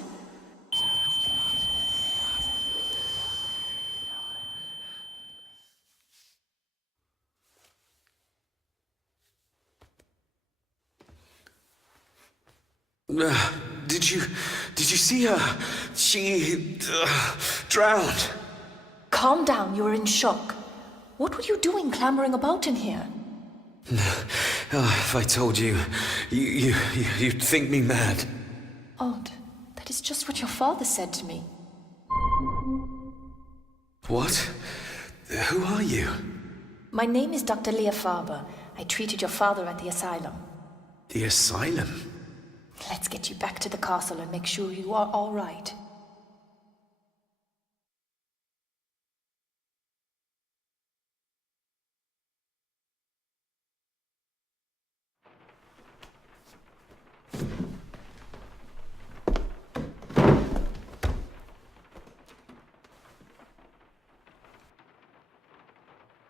Did you see her? She drowned. Calm down, you're in shock. What were you doing clambering about in here? If I told you, you'd think me mad. Odd. That is just what your father said to me. What? Who are you? My name is Dr. Leah Farber. I treated your father at the asylum. The asylum? Let's get you back to the castle and make sure you are all right.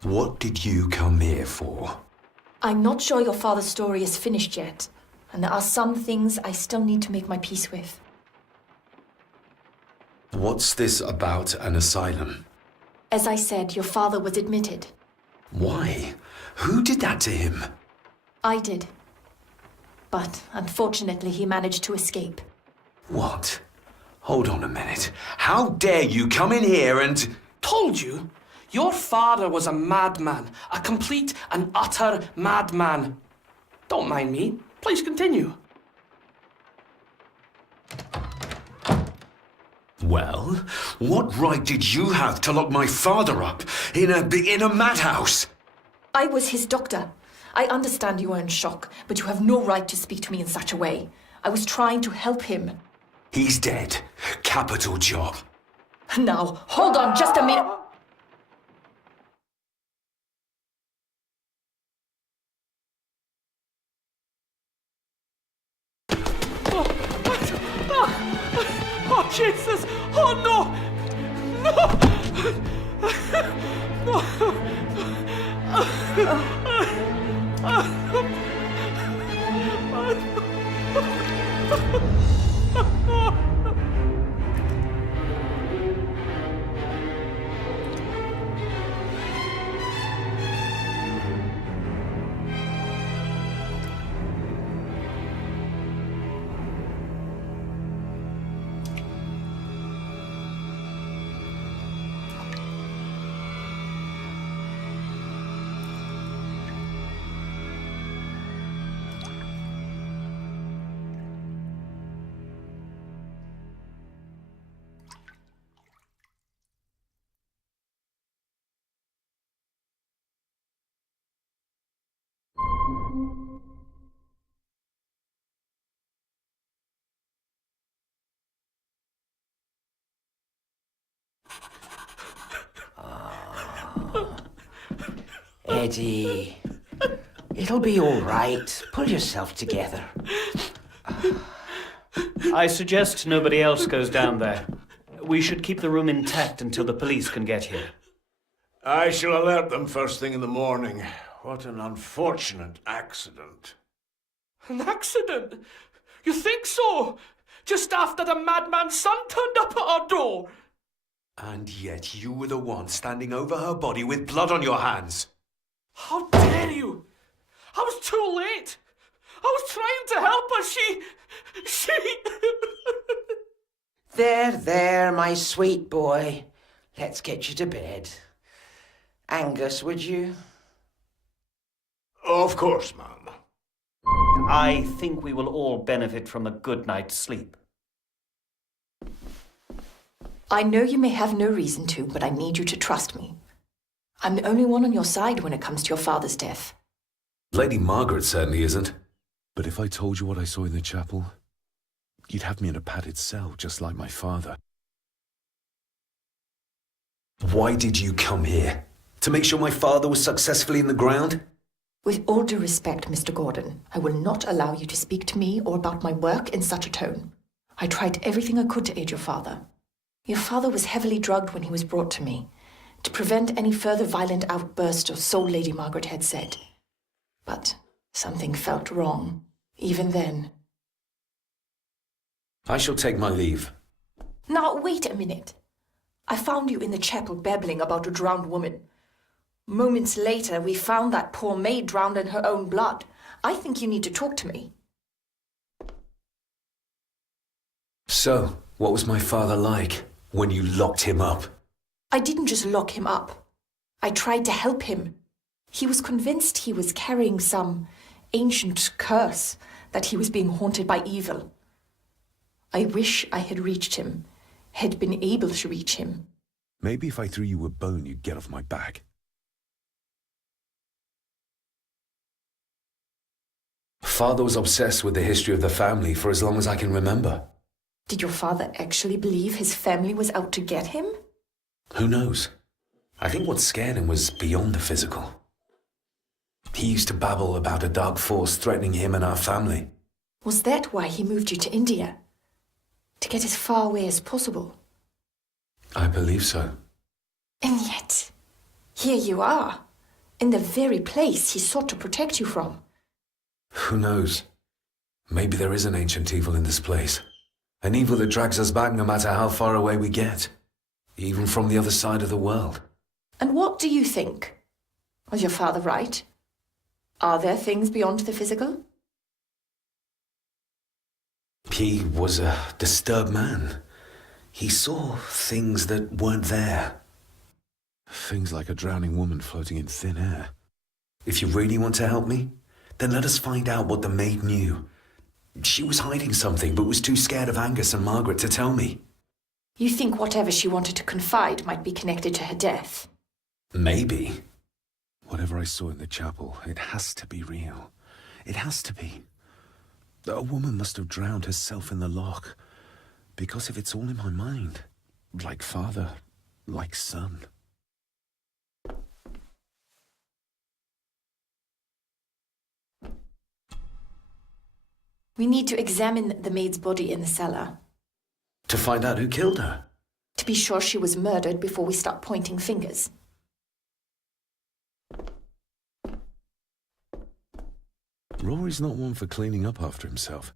What did you come here for? I'm not sure your father's story is finished yet, and there are some things I still need to make my peace with. What's this about an asylum? As I said, your father was admitted. Why? Who did that to him? I did. But unfortunately, he managed to escape. What? Hold on a minute. How dare you come in here and... Told you? Your father was a madman. A complete and utter madman. Don't mind me. Please continue. Well, what right did you have to lock my father up in a madhouse? I was his doctor. I understand you are in shock, but you have no right to speak to me in such a way. I was trying to help him. He's dead. Capital job. Now, hold on just a minute. Oh, Jesus! Oh, no! Eddie, it'll be all right. Pull yourself together. I suggest nobody else goes down there. We should keep the room intact until the police can get here. I shall alert them first thing in the morning. What an unfortunate accident. An accident? You think so? Just after the madman's son turned up at our door? And yet you were the one standing over her body with blood on your hands. How dare you? I was too late. I was trying to help her. She... There, my sweet boy. Let's get you to bed. Angus, would you? Of course, ma'am. I think we will all benefit from a good night's sleep. I know you may have no reason to, but I need you to trust me. I'm the only one on your side when it comes to your father's death. Lady Margaret certainly isn't. But if I told you what I saw in the chapel, you'd have me in a padded cell, just like my father. Why did you come here? To make sure my father was successfully in the ground? With all due respect, Mr. Gordon, I will not allow you to speak to me or about my work in such a tone. I tried everything I could to aid your father. Your father was heavily drugged when he was brought to me, to prevent any further violent outburst, or so Lady Margaret had said. But something felt wrong, even then. I shall take my leave. Now, wait a minute. I found you in the chapel babbling about a drowned woman. Moments later, we found that poor maid drowned in her own blood. I think you need to talk to me. So, what was my father like when you locked him up? I didn't just lock him up. I tried to help him. He was convinced he was carrying some ancient curse, that he was being haunted by evil. I wish I had reached him, had been able to reach him. Maybe if I threw you a bone, you'd get off my back. Father was obsessed with the history of the family for as long as I can remember. Did your father actually believe his family was out to get him? Who knows? I think what scared him was beyond the physical. He used to babble about a dark force threatening him and our family. Was that why he moved you to India? To get as far away as possible? I believe so. And yet, here you are, in the very place he sought to protect you from. Who knows? Maybe there is an ancient evil in this place. An evil that drags us back no matter how far away we get. Even from the other side of the world. And what do you think? Was your father right? Are there things beyond the physical? He was a disturbed man. He saw things that weren't there. Things like a drowning woman floating in thin air. If you really want to help me, then let us find out what the maid knew. She was hiding something, but was too scared of Angus and Margaret to tell me. You think whatever she wanted to confide might be connected to her death? Maybe. Whatever I saw in the chapel, it has to be real. It has to be. A woman must have drowned herself in the loch. Because if it's all in my mind, like father, like son. We need to examine the maid's body in the cellar. To find out who killed her? To be sure she was murdered before we start pointing fingers. Rory's not one for cleaning up after himself.